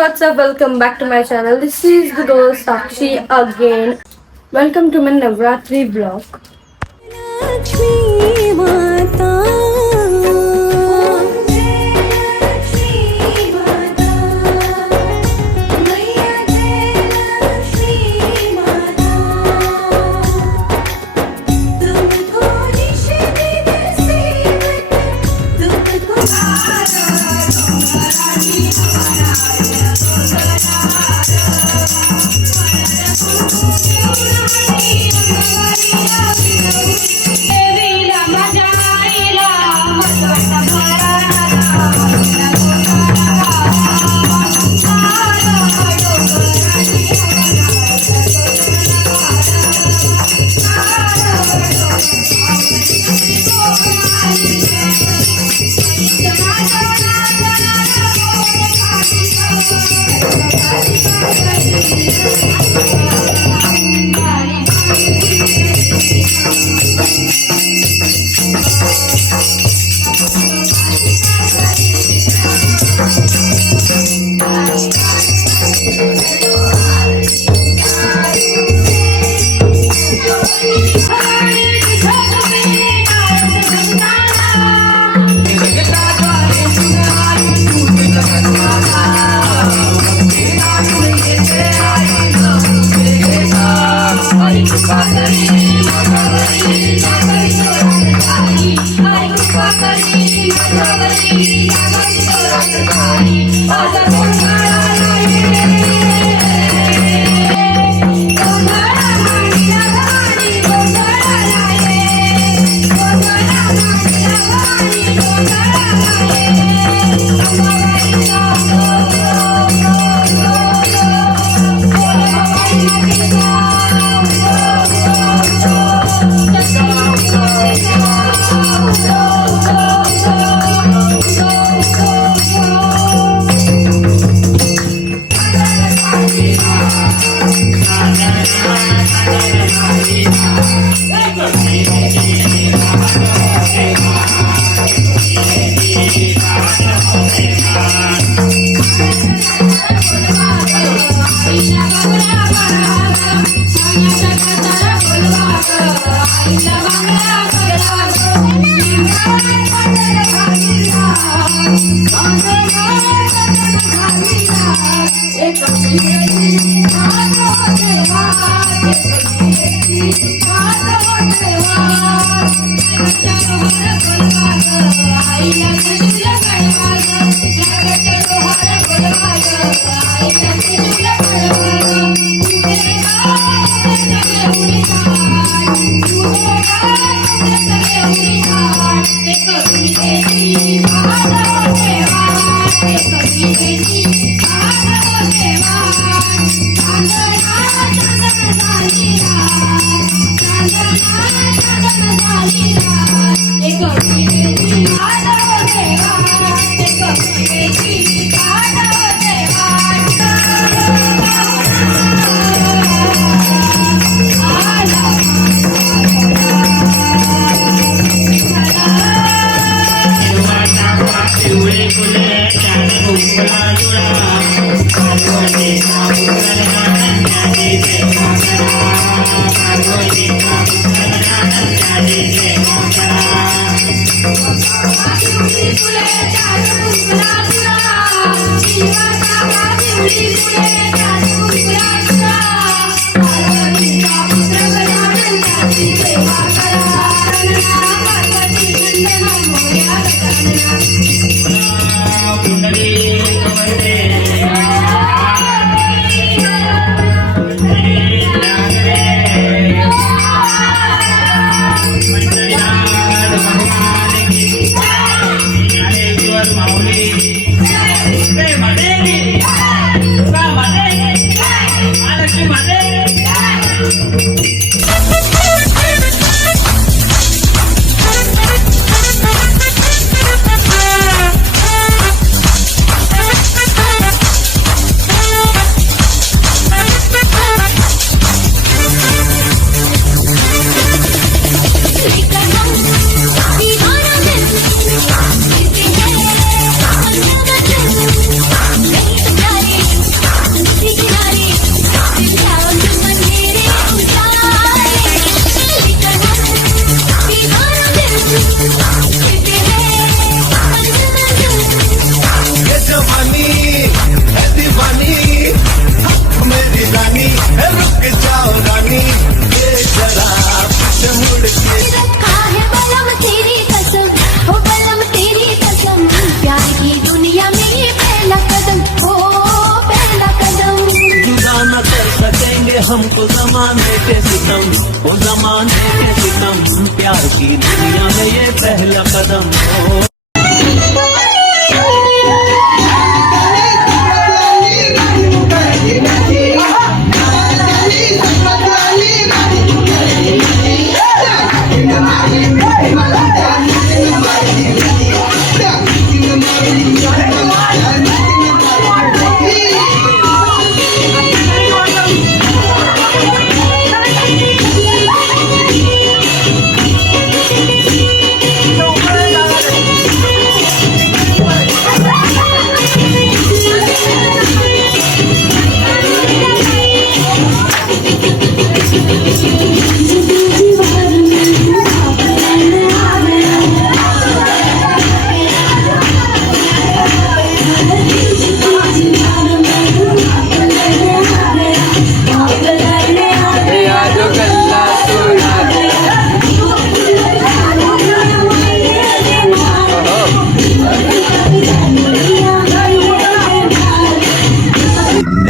what's up? Welcome back to my channel. This is the girl Sakshi again. Welcome to my Navratri vlog. Lakshmi माता मैया जय लक्ष्मी माता तुम थोड़ी शिव सेवक तुमको हमको जमाने के सितम, वो जमाने के सितम, प्यार की दुनिया में ये पहला कदम हो।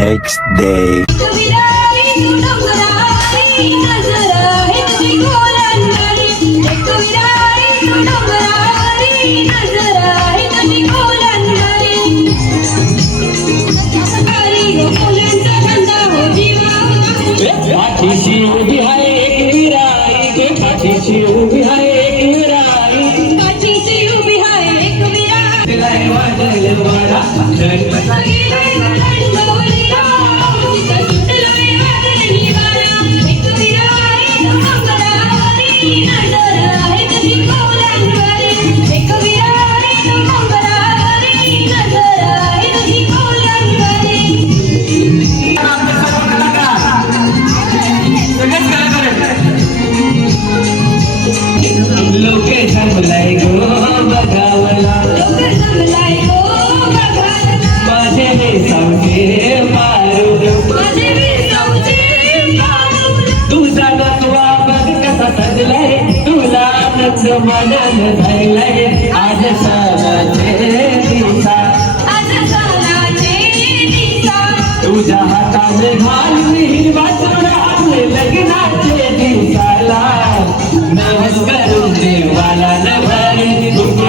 Next day. पाठीशी उभी आहे एक विराई गे, पाठीशी उभी आहे एक विराई, तिलाही वाजल वाडा लोकेशन बुलाय गो बघावला, माझे हे सावजे मारू, तुझा नसवा बघ कसा सजलाय, तुला नच मनान झालाय, आज सणाचे दिवसा तुझ्या हाताने घालून हिरवा चुडा आपले लग्नाचे दिवसाला, नमस्कार देवाला नभारी तुझे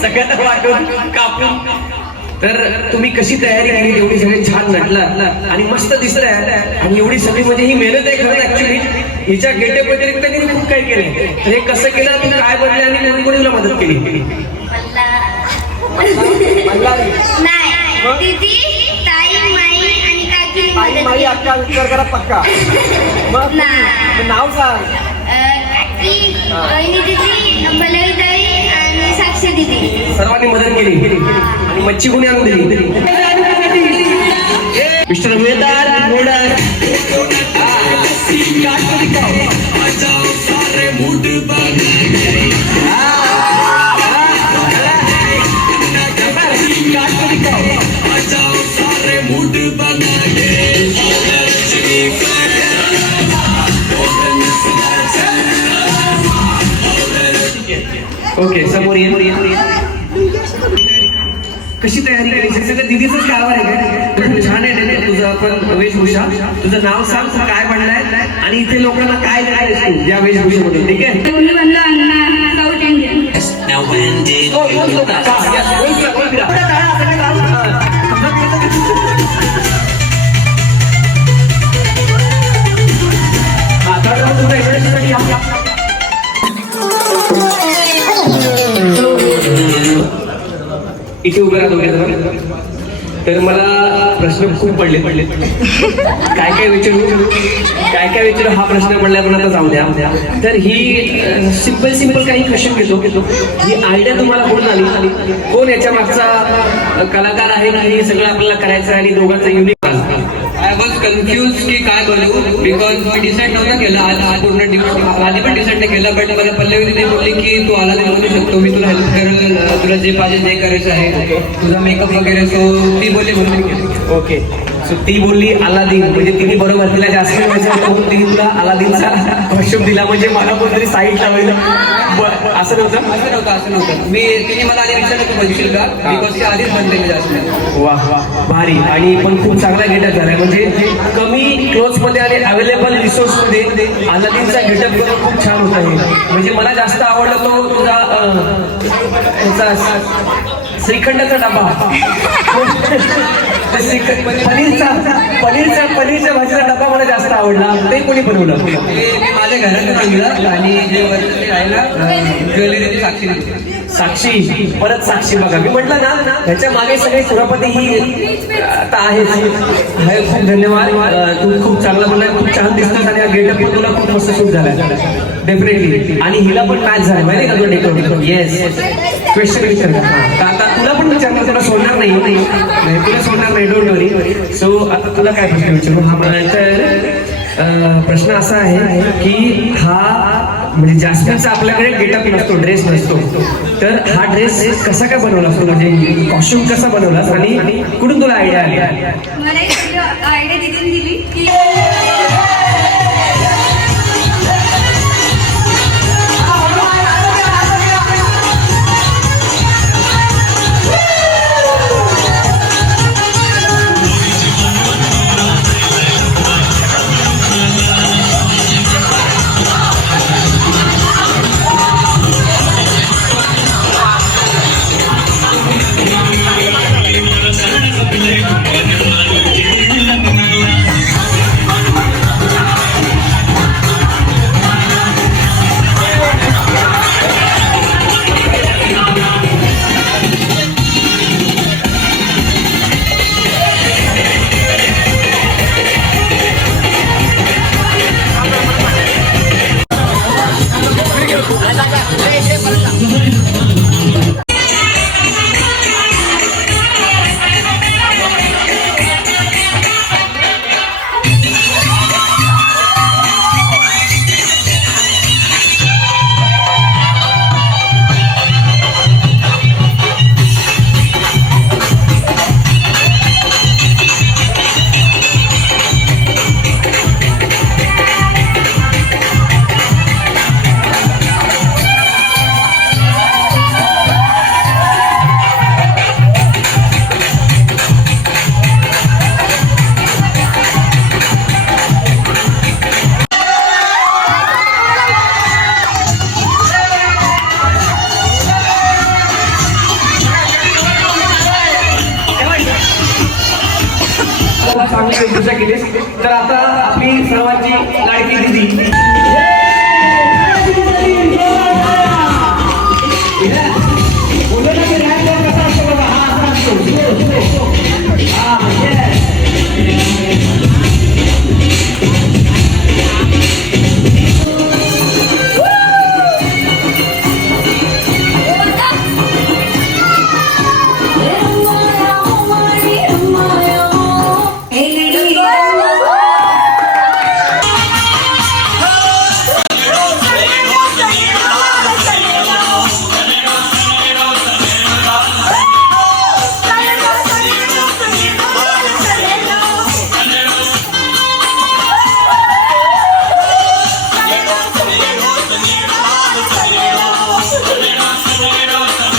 सगळ्यांना वाटून कापून तर तुम्ही कशी तयारी केली, एवढी सगळे छान नटलात आणि मस्त दिसताय आणि एवढी सगळी म्हणजे ही मेहनत आहे खरं ऍक्च्युली. हिच्या गेटअप व्यतिरिक्त तिने खूप काही केलंय. तर हे कसं केलं, तू काय बनले आणि कोणी कोणी तुला मदत केली? नाही दीदी, ताई, माई आणि काकी मदत केली. अक्का विचार करा पक्का. नाही. नाव सांग. काकी, रोहिणी दीदी, पल्लवी ताई आणि साक्षी दीदी. सर्वांनी मदत केली आणि मच्छी कोणी आणून दिली? मिस्टर वेदांत मोडक. ओके, समोर ये. कशी तयारी केली? सगळं दिदीचंच गाव आहे का? खूप छान आहे तुझं पण वेशभूषा. तुझं नाव सांग, तू काय बनलाय आणि इथे लोकांना काय देणार तू या वेशभूषेमधून, ठीक आहे? मी बनलो Anna south Indian. Now when did हो, बोल का? इथे उभं राहा दोघे जण. तर मला प्रश्न खूप पडले. काय विचारू हा प्रश्न पडला, पण आता जाऊ द्या. तर ही सिंपल काही क्वेश्चन घेतो. ही आयडिया तुम्हाला कोण आली? कोण याच्या मागचा कलाकार आहे की हे सगळं आपल्याला करायचं आहे आणि दोघांचं युनिक? आय वॉज कन्फ्युज की काय बनवू, बिकॉज मी डिसाईड नव्हतं केलं. आज पूर्ण आधी पण डिसाईड नाही केलं, बट मला पल्लवी तिथे बोलली की तू आला ते बनवू शकतो, मी तुला हेल्प करेल, तुला जे पाहिजे ते करायचं आहे, तुझा मेकअप वगैरे. सो ती बोलली म्हणून मी केलं. ओके, सो ती बोलली अलादीन, म्हणजे तिने बरोबर, तिला जास्त म्हणून तिने तुला अलादीनचा कॉस्ट्युम दिला. म्हणजे मला कोणतरी साईड लावायला असं नव्हतं. तिने मला आधी विचारलं तू बनशील का, बिकॉज ते आधीच बनते मी जास्त. वा भारी. आणि पण खूप चांगला गेटअप झालाय, म्हणजे कमी क्लोज मध्ये आणि अवेलेबल रिसोर्स मध्ये अलादीनचा गेटअप करून खूप छान होता हे. म्हणजे मला जास्त आवडला तो तुझा श्रीखंडाचा डबा. पनीरच्या भाजीचा डबा मला जास्त आवडला. ते कोणी बनवलं? ते मी माझ्या घरात बनवलं आणि जे वरती आहे ना ज्वेलरी ती साक्षी दिली. साक्षी, परत साक्षी. बघा, मी म्हटलं ना ह्याच्या मागे सगळे सुरापती ही आता आहेच. खूप धन्यवाद. तू खूप चांगला बोललाय, खूप छान दिसतात आणि गेटअप पण तुला खूप मस्त शूट झालाय डेफिनेटली. आणि हिला पण मॅच झालाय माहिती का तुला डेकोरेट. येस, क्वेश्चन विचार का? आता तुला पण विचारणार, तुला सोडणार नाही, तुला सोडणार नाही, डोंट वरी. सो आता तुला काय प्रश्न विचारू? तर प्रश्न असा आहे की हा म्हणजे जास्मिनचा आपल्याकडे गेटअप नसतो, ड्रेस नसतो, तर हा ड्रेस कसा काय बनवला असतो? म्हणजे कॉस्ट्युम कसा बनवलास आणि कुठून तुला आयडिया आली? मला एक आयडिया दीदीने दिली की चांगली वेशभूषा केलीस. तर आता आपली सर्वांची लाडकी दिदी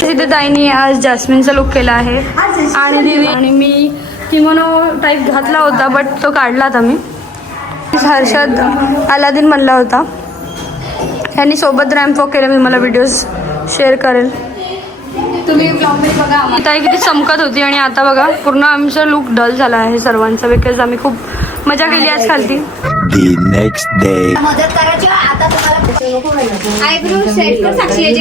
इथे ताईंनी आज जास्मिनचा लुक केला आहे आणि दिदी आणि मी किमोनो टाईप घातला होता बट तो काढला आता मी. हर्षद अलादीन म्हणला होता. त्यांनी सोबत रॅम्प वॉक केलं. मी मला व्हिडिओज शेअर करेल. तुम्ही ब्लॉगमध्ये बघा. ताई किती चमकत होती आणि आता बघा पूर्ण आमचा लुक डल झाला आहे सर्वांचा बिकॉज आम्ही खूप मजा केली आज खालती. The next day. मदत करायची आता तुम्हाला आयब्रो सेट कर साक्षी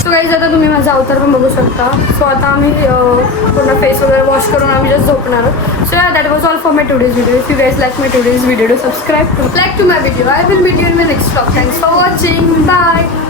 सो गाईज आता तुम्ही माझा अवतार पण बघू शकता. सो आता आम्ही पूर्ण फेस वगैरे वॉश करून आम्ही जस्ट झोपणार आहोत. So yeah that was all for my today's video. If you guys like my today's video, subscribe to like to my video. I will meet you in my next vlog. Thanks for watching. Bye.